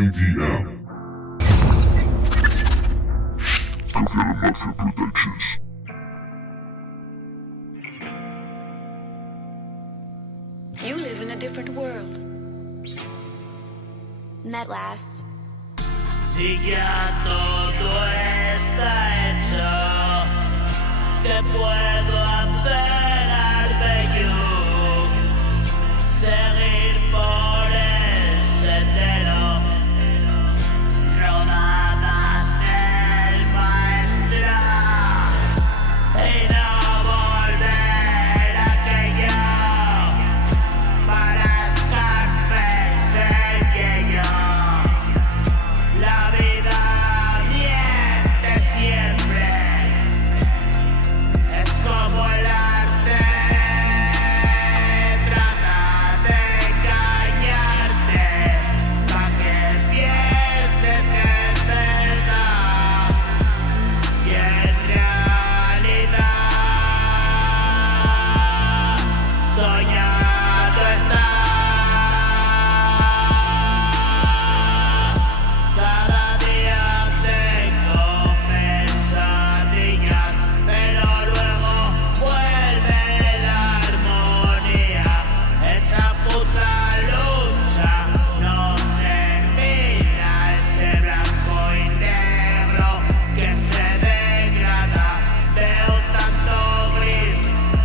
MDM. Caveira Mafia Productions. You live in a different world. Met last. Si ya todo está hecho, ¿qué puedo hacer yo? Seguir por el sendero, rodadas del maestro, y no volver a aquello para Scarface el yo. La vida miente siempre, es como el arte, trata de engañarte, pa' que pienses que es verdad, y en realidad, soñado está. Cada día tengo pesadillas, pero luego vuelve la armonía. Esa puta lucha no termina, ese blanco y negro que se degrada. Veo tanto gris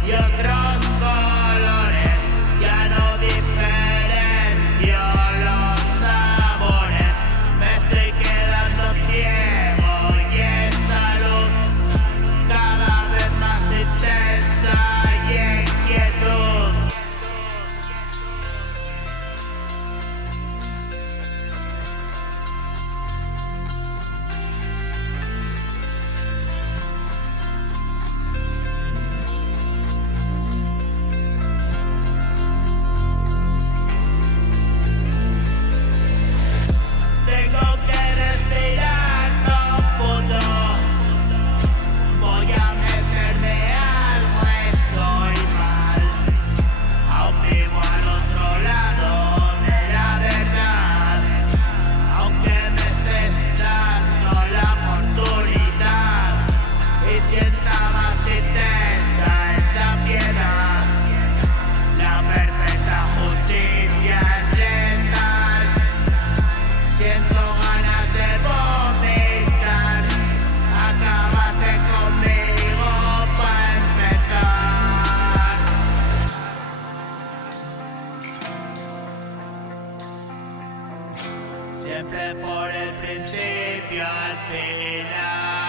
y otros colores, ya no diferencio los sabores. Me estoy quedando ciego y esa luz cada vez más intensa y en quietud. Tengo que respirar profundo. Voy a meterme algo, estoy mal. Aún vivo al otro lado de la verdad. Aunque me estés dando la oportunidad y sienta más intensa esa piedad. La perfecta justicia es letal. Siento ganas de vomitar. Acabaste conmigo para empezar. Siempre por el principio al final.